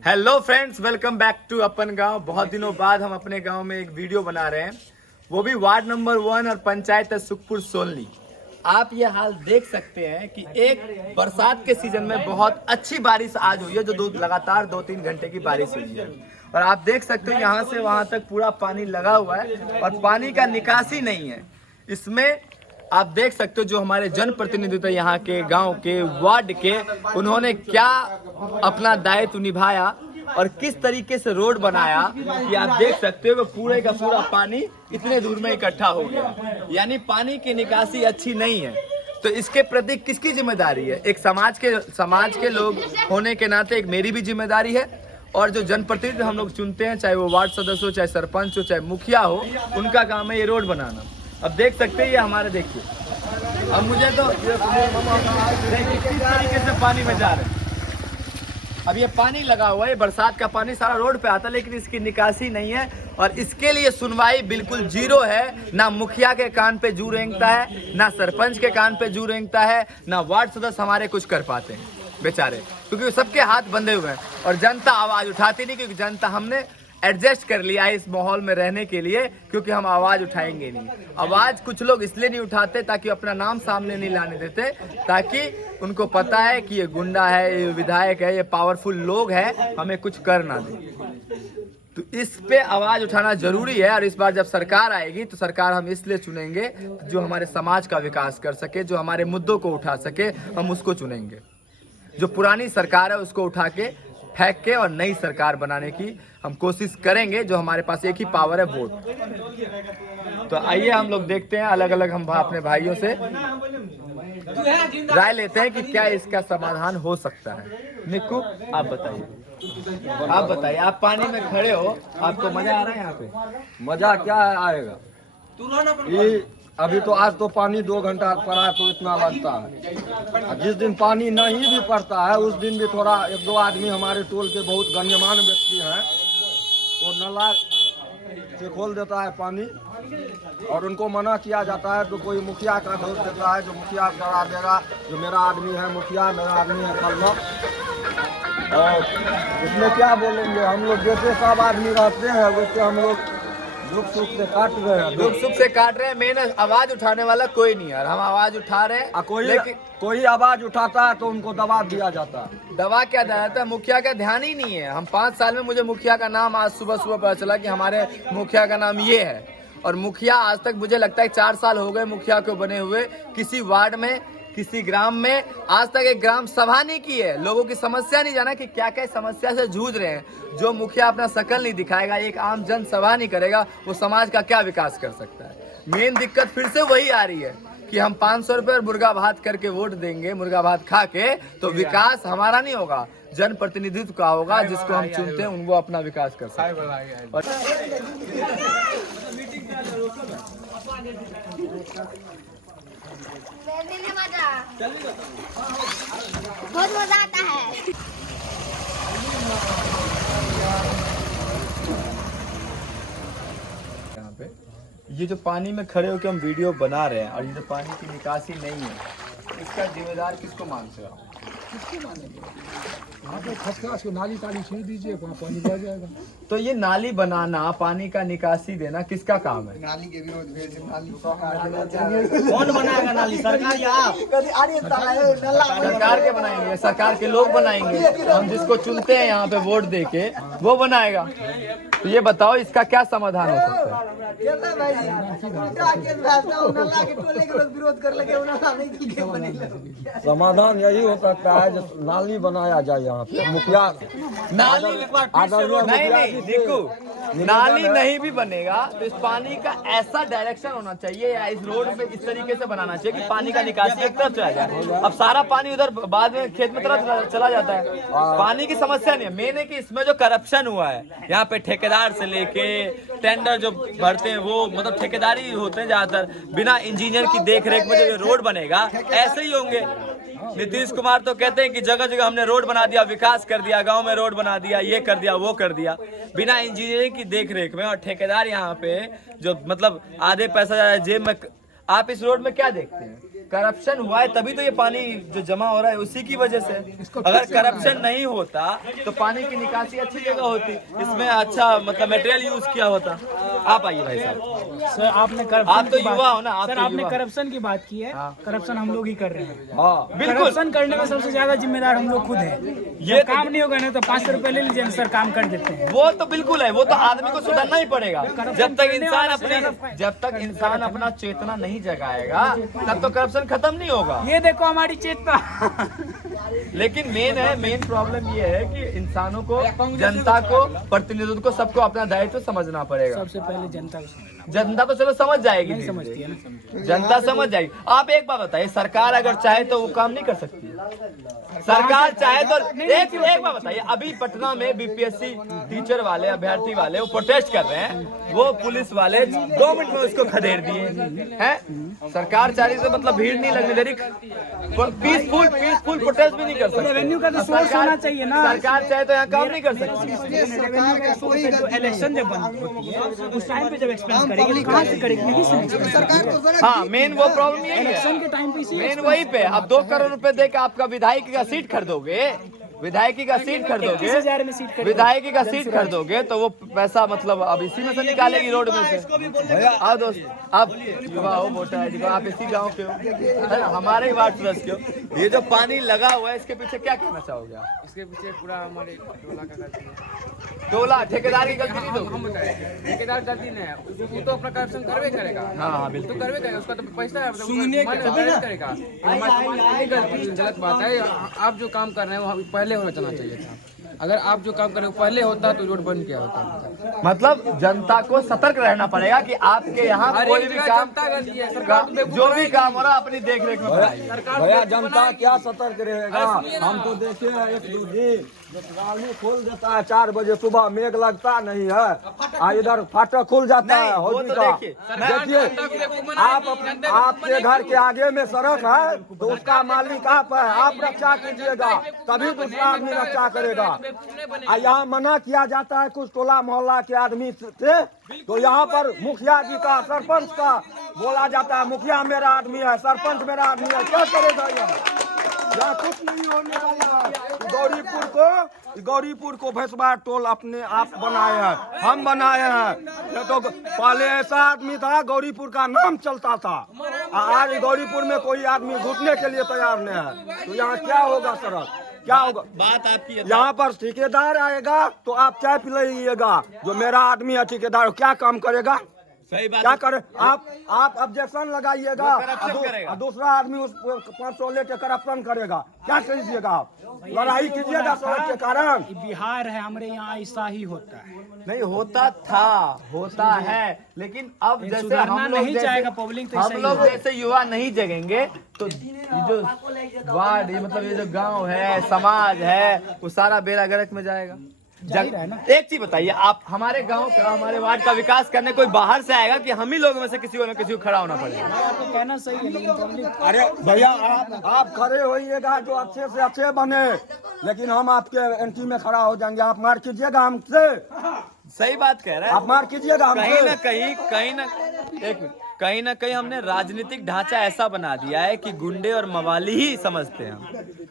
Hello friends, welcome back to अपन गांव। बहुत दिनों बाद हम अपने गांव में एक वीडियो बना रहे हैं, वो भी वार्ड नंबर 1 और पंचायत है सुखपुर सोनली। आप ये हाल देख सकते हैं कि एक बरसात के सीजन में बहुत अच्छी बारिश आज हुई है, जो लगातार 2-3 घंटे की बारिश हुई है। और आप देख सकते हो यहाँ से वहाँ तक पूरा पानी लगा हुआ है और पानी का निकासी नहीं है। इसमें आप देख सकते हो जो हमारे जनप्रतिनिधि थे यहाँ के गांव के वार्ड के, उन्होंने क्या अपना दायित्व निभाया और किस तरीके से रोड बनाया कि आप देख सकते हो कि पूरे का पूरा पानी इतने दूर में इकट्ठा हो गया। यानी पानी की निकासी अच्छी नहीं है। तो इसके प्रति किसकी जिम्मेदारी है? एक समाज के लोग होने के नाते एक मेरी भी जिम्मेदारी है, और जो जनप्रतिनिधि हम लोग चुनते हैं, चाहे वो वार्ड सदस्य हो, चाहे सरपंच हो, चाहे मुखिया हो, उनका काम है ये रोड बनाना। अब देख सकते हैं ये हमारे, देखिए अब मुझे तो देखिए किस तरीके से पानी में जा रहे हैं। अब ये पानी लगा हुआ है, बरसात का पानी सारा रोड पे आता है, लेकिन इसकी निकासी नहीं है और इसके लिए सुनवाई बिल्कुल जीरो है। ना मुखिया के कान पे जू रेंगता है, ना सरपंच के कान पे जू रेंगता है, ना वार्ड सदस्य हमारे कुछ कर पाते हैं बेचारे, क्योंकि सबके हाथ बंधे हुए हैं और जनता आवाज उठाती नहीं, क्योंकि जनता हमने एडजस्ट कर लिया है इस माहौल में रहने के लिए, क्योंकि हम आवाज उठाएंगे नहीं। आवाज कुछ लोग इसलिए नहीं उठाते ताकि अपना नाम सामने नहीं लाने देते, ताकि उनको पता है कि ये गुंडा है, ये विधायक है, ये पावरफुल लोग हैं, हमें कुछ कर ना दे। तो इस पे आवाज उठाना जरूरी है। और इस बार जब सरकार आएगी तो सरकार हम इसलिए चुनेंगे जो हमारे समाज का विकास कर सके, जो हमारे मुद्दों को उठा सके, हम उसको चुनेंगे। जो पुरानी सरकार है उसको उठा के फेंक के और नई सरकार बनाने की हम कोशिश करेंगे। जो हमारे पास एक ही पावर है, वोट। तो आइए हम लोग देखते हैं, अलग अलग हम अपने भाइयों से राय लेते हैं कि क्या इसका समाधान हो सकता है। निक्कू आप बताइए, आप पानी में खड़े हो, आपको मजा आ रहा है यहाँ पे? मजा क्या आएगा? ये अभी तो आज तो पानी 2 घंटा पड़ा है तो इतना लगता है। जिस दिन पानी नहीं भी पड़ता है उस दिन भी थोड़ा 1-2 आदमी हमारे टोल के बहुत गण्यमान व्यक्ति हैं, वो नाला से खोल देता है पानी और उनको मना किया जाता है। तो कोई मुखिया का दोष देता है, जो मुखिया करा देगा, जो मेरा आदमी है मुखिया, मेरा आदमी है कल्लो। और उसमें क्या बोलेंगे? हम लोग जैसे सब आदमी रहते हैं वैसे हम लोग दुख सुख से काट रहे हैं, दुख सुख से काट रहे हैं। मेन आवाज उठाने वाला कोई नहीं है, हम आवाज उठा रहे हैं। कोई आवाज उठाता है तो उनको दबा दिया जाता है। दबा क्या दिया जाता है? मुखिया का ध्यान ही नहीं है। हम 5 साल में मुझे मुखिया का नाम आज सुबह पता चला कि हमारे मुखिया का नाम ये है। और मुखिया आज तक मुझे लगता है 4 साल हो गए मुखिया को बने हुए। किसी वार्ड में, किसी ग्राम में आज तक एक ग्राम सभा नहीं की है। लोगों की समस्या नहीं जाना कि क्या क्या समस्या से जूझ रहे हैं। जो मुखिया अपना शकल नहीं दिखाएगा, एक आम जन सभा नहीं करेगा, वो समाज का क्या विकास कर सकता है? मेन दिक्कत फिर से वही आ रही है कि हम 500 रुपये और मुर्गा भात करके वोट देंगे, मुर्गा भात खा के, तो विकास हमारा नहीं होगा, जनप्रतिनिधित्व का होगा। जिसको हम चुनते हैं वो अपना विकास कर सकते हैं। बहुत मजा आता है। यहाँ पे ये जो पानी में खड़े होकर हम वीडियो बना रहे हैं और ये जो पानी की निकासी नहीं है, इसका जिम्मेदार किसको मानते हो? यहाँ पे खसखस को नाली ताली छीन दीजिए, वहाँ पानी बह जाएगा। तो ये नाली बनाना, पानी का निकासी देना किसका काम है? नाली के विरोध में नाली कौन बनाएगा नाली? सरकार या आप? सरकार के बनाएंगे, सरकार के लोग बनाएंगे। हम जिसको चुनते हैं यहाँ पे वोट दे के, वो बनाएगा। तो ये बताओ इसका क्या समाधान हो सकता है? समाधान यही हो सकता है जो नाली बनाया जाए यहाँ पे। मुखिया नहीं देखो, नाली नहीं भी बनेगा तो इस पानी का ऐसा डायरेक्शन होना चाहिए या इस रोड पे इस तरीके से बनाना चाहिए कि पानी का निकासी एक तरफ चला जाए। अब सारा पानी उधर बाद में खेत में तरफ चला जाता है। पानी की समस्या नहीं है, मेन है कि इसमें जो करप्शन हुआ है यहाँ पे, ठेकेदार से लेके टेंडर जो भरते हैं वो मतलब ठेकेदारी होते हैं ज्यादातर, बिना इंजीनियर की देखरेख में जो रोड बनेगा ऐसे ही होंगे। नीतीश कुमार तो कहते हैं कि जगह जगह हमने रोड बना दिया, विकास कर दिया, गांव में रोड बना दिया, ये कर दिया, वो कर दिया, बिना इंजीनियरिंग की देखरेख में। और ठेकेदार यहाँ पे जो मतलब आधे पैसा जेब में। आप इस रोड में क्या देखते हैं? करप्शन हुआ है तभी तो ये पानी जो जमा हो रहा है उसी की वजह से। अगर करप्शन नहीं होता तो पानी की निकासी अच्छी जगह होती, इसमें अच्छा मतलब मटेरियल यूज किया होता। आप आइए भाई साहब। सर आपने आप तो युवा हो ना, आप सर तो आपने युवा। करप्शन की बात की है। करप्शन हम लोग ही कर रहे हैं। हाँ बिल्कुल करप्शन करने में सबसे ज्यादा जिम्मेदार हम लोग खुद हैं। ये काम नहीं होगा ना तो 500 रुपए ले लीजिए सर, काम कर देते हैं। वो तो बिल्कुल है, वो तो आदमी को सुधरना ही पड़ेगा। जब तक इंसान अपना चेतना नहीं जगाएगा तब तो करप्शन खत्म नहीं होगा। ये देखो हमारी चेतना। लेकिन मेन प्रॉब्लम ये है कि इंसानों को, जनता को, प्रतिनिधित्व को, सबको अपना दायित्व समझना पड़ेगा। सबसे पहले जनता को जनता तो चलो समझ जाएगी, नहीं समझती है ना। जनता समझ जाएगी। आप एक बात बताइए, सरकार अगर चाहे तो वो काम नहीं कर सकती? सरकार चाहे तो एक बात बताइए, अभी पटना में बीपीएससी टीचर वाले, अभ्यर्थी वाले वो प्रोटेस्ट कर रहे हैं, वो पुलिस वाले 2 मिनट में उसको खदेड़ दिए हैं। सरकार चाहे तो मतलब भीड़ नहीं लगने दे रही, पीसफुल प्रोटेस्ट भी नहीं कर सकती। रेवेन्यू का तो सोर्स होना चाहिए ना। सरकार चाहे तो यहाँ काम नहीं कर सकती। रेवेन्यू का सोर्स है, जो इलेक्शन जब बंद होती है उस टाइम पे जब एक्सपेंस करेगी तो कहाँ से करेगी? नहीं सुनिए। हाँ, मेन वो प्रॉब्लम यही है, इलेक्शन के टाइम पे इसी मेन वही पे। अब 2 करोड़ रुपए दे के आपका विधायक का सीट खरीदोगे, विधायकी का सीट खरीदोगे, 30,000 में सीट खरीदोगे। विधायकी का सीट खरीदोगे तो वो पैसा मतलब अब इसी में से निकालेगी, रोड में से। आओ दोस्त, आप युवा हो, मोटा है, आप इसी गांव के हो, है ना, हमारे ही वार्ड सदस्य के हो। ये जो पानी लगा हुआ है इसके पीछे क्या कहना चाहोगे आप? इसके पीछे पूरा हमारे टोला का गलती है। टोला ठेकेदार की गलती नहीं हम बताए ठेकेदार गलती नहीं है, वो तो अपना करप्शन करवे करेगा। हाँ बिल्कुल, तो करवे करेगा, उसका तो पैसा है, सुनने करेगा। हमारी गलती गलत बात है। आप जो काम कर रहे हैं वो पहले होना चाहिए था। अगर आप जो काम कर रहे हो पहले होता तो रोड बंद किया होता। मतलब जनता को सतर्क रहना पड़ेगा कि आपके यहाँ कोई भी काम, जो भी काम हो रहा है अपनी देख रेख में कराइए। भैया जनता क्या सतर्क रहेगा? हम तो देखे हैं एक दो दिन ट्राली खोल देता है 4 बजे सुबह, मेघ लगता नहीं है, इधर फाटक खुल जाता है होदी तो का। देखिए, आपके घर के आगे में सड़क है तो उसका मालिक आप है, आप रक्षा कीजिएगा तभी दूसरा आदमी रक्षा करेगा। यहाँ मना किया जाता है कुछ टोला मोहल्ला के आदमी से, तो यहाँ पर मुखिया जी का, सरपंच का बोला जाता है, मुखिया मेरा आदमी है, सरपंच मेरा आदमी है, क्या करेगा यहाँ कुछ नहीं होने वाला। गौरीपुर को भैंसवार टोल अपने आप बनाए हैं, हम बनाए हैं। ये तो पहले ऐसा आदमी था, गौरीपुर का नाम चलता था, आज गौरीपुर में कोई आदमी घुसने के लिए तैयार नहीं है। तो यहाँ क्या होगा सड़क, क्या होगा? बात आपकी है। यहाँ पर ठेकेदार आएगा तो आप चाय पिलाइएगा, जो मेरा आदमी है ठेकेदार क्या काम करेगा? सही बात, क्या करे? आप ऑब्जेक्शन लगाइएगा, करेगा। दूसरा आदमी उस 500 लेके करप्शन करेगा, क्या कीजिएगा? आप लड़ाई कीजिएगा सड़क के कारण। बिहार है, हमारे यहाँ ऐसा ही होता है। नहीं होता था, होता है, लेकिन अब जैसे सुधरना हम लोग नहीं चाहेगा पब्लिक, तो ऐसा हम ही लोग होगा। जैसे युवा नहीं जगेंगे तो ये जो वार्ड, ये मतलब ये जो गांव है, समाज है, वो सारा बेड़ा गर्क में जाएगा। एक चीज बताइए, आप हमारे गांव का, हमारे वार्ड का विकास करने कोई बाहर से आएगा कि हम ही लोगों में से किसी को खड़ा होना पड़ेगा? आपको कहना सही है, लेकिन पब्लिक अरे भैया आप खड़े होइएगा जो अच्छे से अच्छे बने, लेकिन हम आपके एंटी में खड़ा हो जाएंगे। आप मार कीजिएगा हमसे, सही बात कह रहे हैं आप मार कीजिएगा कहीं हमसे। ना कहीं हमने राजनीतिक ढांचा ऐसा बना दिया है कि गुंडे और मवाली ही समझते हैं हम।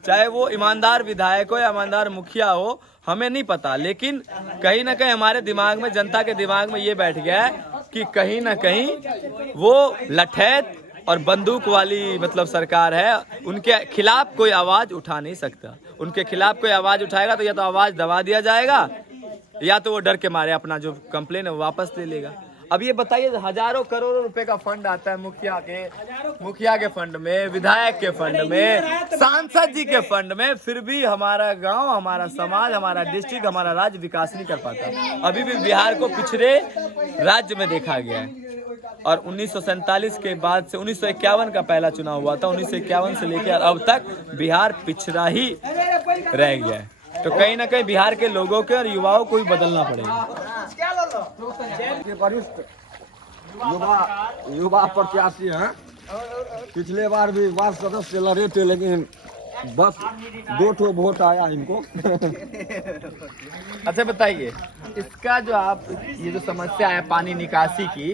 चाहे वो ईमानदार विधायक हो या ईमानदार मुखिया हो, हमें नहीं पता, लेकिन कहीं ना कहीं हमारे दिमाग में, जनता के दिमाग में ये बैठ गया है कि कहीं ना कहीं वो लठैत और बंदूक वाली मतलब सरकार है, उनके खिलाफ कोई आवाज उठा नहीं सकता। उनके खिलाफ कोई आवाज उठाएगा तो या तो आवाज दबा दिया जाएगा, या तो वो डर के मारे अपना जो कंप्लेन है वो वापस ले लेगा। अब ये बताइए, हजारों करोड़ों रुपए का फंड आता है मुखिया के फंड में, विधायक के फंड में, सांसद जी के फंड में, फिर भी हमारा गांव, हमारा समाज, हमारा डिस्ट्रिक्ट, हमारा राज्य विकास नहीं कर पाता। अभी भी बिहार को पिछड़े राज्य में देखा गया है। और 1947 के बाद से 1951 का पहला चुनाव हुआ था, 1951 से लेकर अब तक बिहार पिछड़ा ही रह गया है। तो कहीं ना कहीं बिहार के लोगों के और युवाओं को भी बदलना पड़ेगा। वरिष्ठ युवा प्रत्याशी हैं, पिछले बार भी वार्ड सदस्य लड़े थे, लेकिन बस 2 वोट आया इनको। अच्छा बताइए, इसका जो आप ये जो समस्या है पानी निकासी की,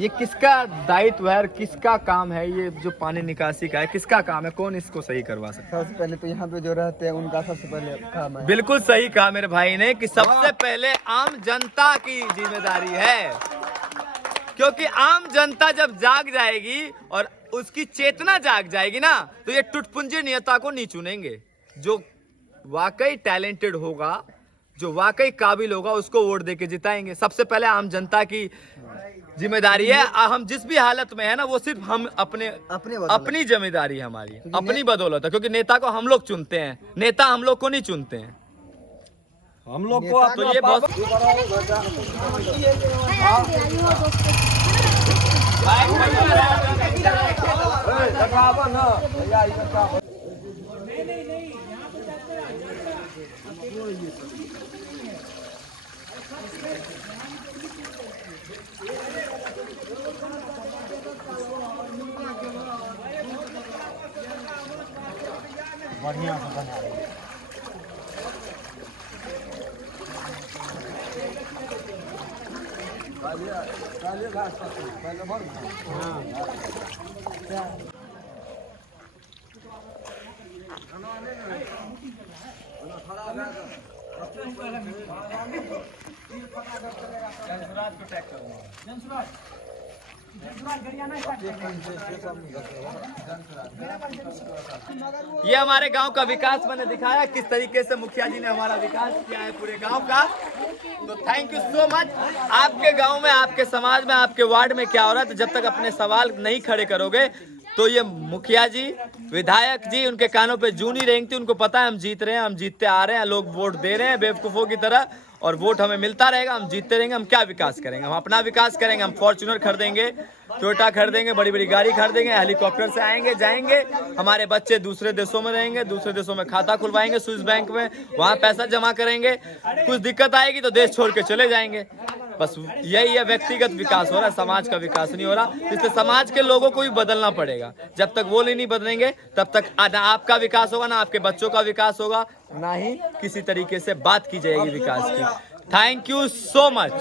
ये किसका दायित्व है और किसका काम है? ये जो पानी निकासी का है किसका काम है? कौन इसको सही करवा सकता है? सबसे पहले तो यहाँ पे जो रहते हैं उनका सबसे पहले काम है। बिल्कुल सही कहा मेरे भाई ने कि सबसे पहले आम जनता की जिम्मेदारी है, क्योंकि आम जनता जब जाग जाएगी और उसकी चेतना जाग जाएगी ना, तो ये टुटपुंजे नेता को नहीं चुनेंगे। जो वाकई टैलेंटेड होगा, जो वाकई काबिल होगा, उसको वोट देके जिताएंगे। सबसे पहले आम जनता की जिम्मेदारी है। हम जिस भी हालत में है ना, वो सिर्फ हम अपनी जिम्मेदारी है हमारी, अपनी बदौलत है, क्योंकि नेता को हम लोग चुनते हैं, नेता हम लोग को नहीं चुनते हैं। हम लोग को तो ये बहुत ये हमारे गांव का विकास मैंने दिखाया किस तरीके से मुखिया जी ने हमारा विकास किया है पूरे गांव का। तो थैंक यू सो मच। आपके गांव में, आपके समाज में, आपके वार्ड में क्या हो रहा है, तो जब तक अपने सवाल नहीं खड़े करोगे तो ये मुखिया जी, विधायक जी, उनके कानों पे जूं नहीं रेंगती। उनको पता है हम जीत रहे हैं, हम जीतते आ रहे हैं, लोग वोट दे रहे हैं बेवकूफों की तरह, और वोट हमें मिलता रहेगा, हम जीतते रहेंगे। हम क्या विकास करेंगे? हम अपना विकास करेंगे। हम फॉर्च्यूनर खरीदेंगे, टोयोटा खरीदेंगे, बड़ी बड़ी गाड़ी खरीदेंगे, हेलीकॉप्टर से आएंगे जाएंगे। हमारे बच्चे दूसरे देशों में रहेंगे, दूसरे देशों में खाता खुलवाएंगे स्विस बैंक में, वहाँ पैसा जमा करेंगे। कुछ दिक्कत आएगी तो देश छोड़ के चले जाएंगे। बस यही है, व्यक्तिगत विकास हो रहा है, समाज का विकास नहीं हो रहा। इसलिए समाज के लोगों को भी बदलना पड़ेगा। जब तक वो नहीं बदलेंगे तब तक ना आपका विकास होगा, ना आपके बच्चों का विकास होगा, ना ही किसी तरीके से बात की जाएगी विकास की। Thank you so much.